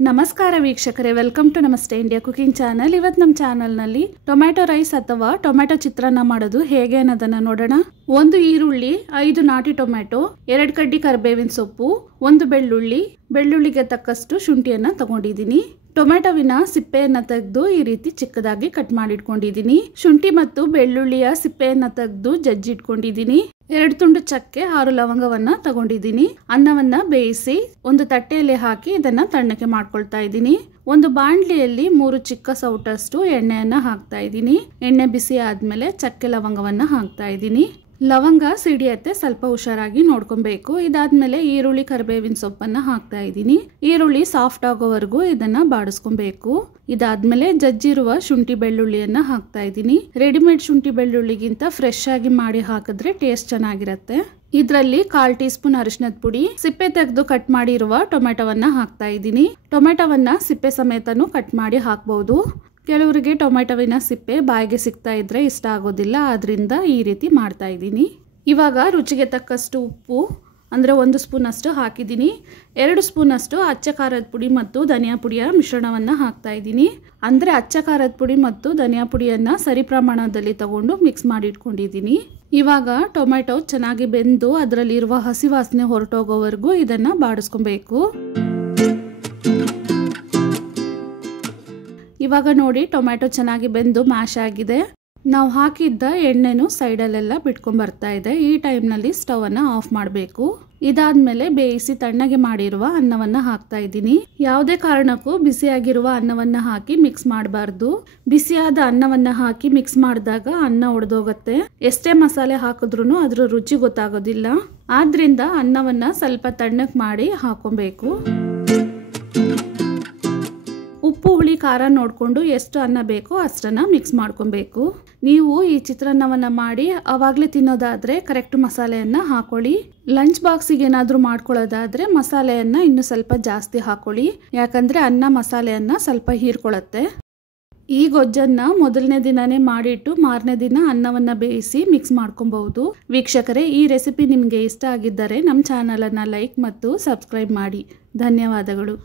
ನಮಸ್ಕಾರ ವೀಕ್ಷಕರೇ, welcome to ನಮಸ್ತೆ ಇಂಡಿಯಾ ಕುಕಿಂಗ್ ಚಾನಲ್. ಇವತ್ತು ನಮ್ಮ ಚಾನಲ್ನಲ್ಲಿ ಟೊಮ್ಯಾಟೊ ರೈಸ್ ಅಥವಾ ಟೊಮ್ಯಾಟೊ ಚಿತ್ರಾನ್ನ ಮಾಡೋದು ಹೇಗೆ ಅನ್ನೋದನ್ನ ನೋಡೋಣ. 1 ಈರುಳ್ಳಿ, 5 ನಾಟಿ ಟೊಮ್ಯಾಟೊ, 2 ಕಡ್ಡಿ ಕರಿಬೇವಿನ ಸೊಪ್ಪು, 1 ಬೆಳ್ಳುಳ್ಳಿಗೆ ತಕ್ಕಷ್ಟು ಶುಂಠಿಯನ್ನ ತಗೊಂಡಿದ್ದೀನಿ. ಟೊಮ್ಯಾಟೊವಿನ ಸಿಪ್ಪೆಯನ್ನ ತೆಗೆದು ಈ ರೀತಿ ಚಿಕ್ಕದಾಗಿ ಕಟ್ ಮಾಡಿಟ್ಕೊಂಡಿದ್ದೀನಿ. ಶುಂಠಿ ಮತ್ತು ಬೆಳ್ಳುಳ್ಳಿಯ ಸಿಪ್ಪೆಯನ್ನ ತೆಗೆದು ಜಜ್ಜಿಟ್ಕೊಂಡಿದ್ದೀನಿ. 2 ತುಂಡು ಚಕ್ಕೆ, 6 ಲವಂಗವನ್ನ ತಗೊಂಡಿದ್ದೀನಿ. ಅನ್ನವನ್ನ ಬೇಯಿಸಿ ಒಂದು ತಟ್ಟೆಯಲ್ಲಿ ಹಾಕಿ ಇದನ್ನ ತಣ್ಣಗೆ ಮಾಡ್ಕೊಳ್ತಾ ಇದ್ದೀನಿ. ಒಂದು ಬಾಣಲಿಯಲ್ಲಿ 3 ಚಿಕ್ಕ ಸೌಟಷ್ಟು ಎಣ್ಣೆಯನ್ನ ಹಾಕ್ತಾ ಇದ್ದೀನಿ. ಎಣ್ಣೆ ಬಿಸಿ ಆದ್ಮೇಲೆ ಚಕ್ಕೆ ಲವಂಗವನ್ನ ಹಾಕ್ತಾ ಇದ್ದೀನಿ. ಲವಂಗ ಸಿಡಿಯತ್ತೆ, ಸ್ವಲ್ಪ ಹುಷಾರಾಗಿ ನೋಡ್ಕೊಬೇಕು. ಇದಾದ್ಮೇಲೆ ಈರುಳ್ಳಿ, ಕರಿಬೇವಿನ ಸೊಪ್ಪನ್ನ ಹಾಕ್ತಾ ಇದ್ದೀನಿ. ಈರುಳ್ಳಿ ಸಾಫ್ಟ್ ಆಗೋವರೆಗೂ ಇದನ್ನ ಬಾಡಿಸ್ಕೊಬೇಕು. ಇದಾದ್ಮೇಲೆ ಜಜ್ಜಿರುವ ಶುಂಠಿ ಬೆಳ್ಳುಳ್ಳಿಯನ್ನ ಹಾಕ್ತಾ ಇದ್ದೀನಿ. ರೆಡಿಮೇಡ್ ಶುಂಠಿ ಬೆಳ್ಳುಳ್ಳಿಗಿಂತ ಫ್ರೆಶ್ ಆಗಿ ಮಾಡಿ ಹಾಕಿದ್ರೆ ಟೇಸ್ಟ್ ಚೆನ್ನಾಗಿರತ್ತೆ. ಇದರಲ್ಲಿ 1/4 ಟೀ ಸ್ಪೂನ್ ಅರಿಶಿನದ ಪುಡಿ, ಸಿಪ್ಪೆ ತೆಗೆದು ಕಟ್ ಮಾಡಿರುವ ಟೊಮೆಟೊವನ್ನ ಹಾಕ್ತಾ ಇದ್ದೀನಿ. ಟೊಮೆಟೊವನ್ನ ಸಿಪ್ಪೆ ಸಮೇತನೂ ಕಟ್ ಮಾಡಿ ಹಾಕ್ಬಹುದು. ಕೆಲವರಿಗೆ ಟೊಮೆಟೊವಿನ ಸಿಪ್ಪೆ ಬಾಯಿಗೆ ಸಿಗ್ತಾ ಇದ್ರೆ ಇಷ್ಟ ಆಗೋದಿಲ್ಲ, ಆದ್ರಿಂದ ಈ ರೀತಿ ಮಾಡ್ತಾ ಇದ್ದೀನಿ. ಇವಾಗ ರುಚಿಗೆ ತಕ್ಕಷ್ಟು ಉಪ್ಪು ಅಂದರೆ 1 ಸ್ಪೂನ್ ಅಷ್ಟು ಹಾಕಿದ್ದೀನಿ. 2 ಸ್ಪೂನ್ ಅಷ್ಟು ಅಚ್ಚ ಖಾರದ ಪುಡಿ ಮತ್ತು ಧನಿಯಾ ಪುಡಿಯ ಮಿಶ್ರಣವನ್ನು ಹಾಕ್ತಾ ಇದ್ದೀನಿ. ಅಂದರೆ ಅಚ್ಚ ಖಾರದ ಪುಡಿ ಮತ್ತು ಧನಿಯಾ ಪುಡಿಯನ್ನು ಸರಿ ಪ್ರಮಾಣದಲ್ಲಿ ತಗೊಂಡು ಮಿಕ್ಸ್ ಮಾಡಿ ಇಟ್ಕೊಂಡಿದ್ದೀನಿ. ಇವಾಗ ಟೊಮೆಟೊ ಚೆನ್ನಾಗಿ ಬೆಂದು ಅದರಲ್ಲಿರುವ ಹಸಿ ವಾಸನೆ ಹೊರಟೋಗೋವರೆಗೂ ಇದನ್ನು ಬಾಡಿಸ್ಕೊಬೇಕು. ಇವಾಗ ನೋಡಿ, ಟೊಮ್ಯಾಟೊ ಚೆನ್ನಾಗಿ ಬೆಂದು ಮ್ಯಾಶ್ ಆಗಿದೆ. ನಾವು ಹಾಕಿದ್ದ ಎಣ್ಣೆನೂ ಸೈಡಲ್ಲೆಲ್ಲ ಬಿಟ್ಕೊಂಡ್ ಬರ್ತಾ ಇದೆ. ಈ ಟೈಮ್ನಲ್ಲಿ ಸ್ಟವ್ ಅನ್ನ ಆಫ್ ಮಾಡಬೇಕು. ಇದಾದ್ಮೇಲೆ ಬೇಯಿಸಿ ತಣ್ಣಗೆ ಮಾಡಿರುವ ಅನ್ನವನ್ನ ಹಾಕ್ತಾ ಇದ್ದೀನಿ. ಯಾವುದೇ ಕಾರಣಕ್ಕೂ ಬಿಸಿಯಾಗಿರುವ ಅನ್ನವನ್ನ ಹಾಕಿ ಮಿಕ್ಸ್ ಮಾಡಬಾರ್ದು. ಬಿಸಿಯಾದ ಅನ್ನವನ್ನ ಹಾಕಿ ಮಿಕ್ಸ್ ಮಾಡಿದಾಗ ಅನ್ನ ಒಡೆದೋಗತ್ತೆ. ಎಷ್ಟೇ ಮಸಾಲೆ ಹಾಕಿದ್ರೂ ಅದ್ರ ರುಚಿ ಗೊತ್ತಾಗೋದಿಲ್ಲ. ಆದ್ರಿಂದ ಅನ್ನವನ್ನ ಸ್ವಲ್ಪ ತಣ್ಣಗೆ ಮಾಡಿ ಹಾಕೊಬೇಕು. ಉಪ್ಪು, ಹುಳಿ, ಖಾರ ನೋಡಿಕೊಂಡು ಎಷ್ಟು ಅನ್ನ ಬೇಕೋ ಅಷ್ಟನ್ನ ಮಿಕ್ಸ್ ಮಾಡ್ಕೊಬೇಕು. ನೀವು ಈ ಚಿತ್ರಾನ್ನವನ್ನು ಮಾಡಿ ಅವಾಗಲೇ ತಿನ್ನೋದಾದರೆ ಕರೆಕ್ಟ್ ಮಸಾಲೆಯನ್ನು ಹಾಕೊಳ್ಳಿ. ಲಂಚ್ ಬಾಕ್ಸಿಗೆ ಏನಾದರೂ ಮಾಡ್ಕೊಳ್ಳೋದಾದರೆ ಮಸಾಲೆಯನ್ನು ಇನ್ನೂ ಸ್ವಲ್ಪ ಜಾಸ್ತಿ ಹಾಕೊಳ್ಳಿ, ಯಾಕಂದರೆ ಅನ್ನ ಮಸಾಲೆಯನ್ನು ಸ್ವಲ್ಪ ಹೀರ್ಕೊಳ್ಳುತ್ತೆ. ಈ ಗೊಜ್ಜನ್ನು ಮೊದಲನೇ ದಿನನೇ ಮಾಡಿಟ್ಟು ಮಾರನೇ ದಿನ ಅನ್ನವನ್ನು ಬೇಯಿಸಿ ಮಿಕ್ಸ್ ಮಾಡ್ಕೊಬಹುದು. ವೀಕ್ಷಕರೇ, ಈ ರೆಸಿಪಿ ನಿಮಗೆ ಇಷ್ಟ ಆಗಿದ್ದರೆ ನಮ್ಮ ಚಾನಲನ್ನು ಲೈಕ್ ಮತ್ತು ಸಬ್ಸ್ಕ್ರೈಬ್ ಮಾಡಿ. ಧನ್ಯವಾದಗಳು.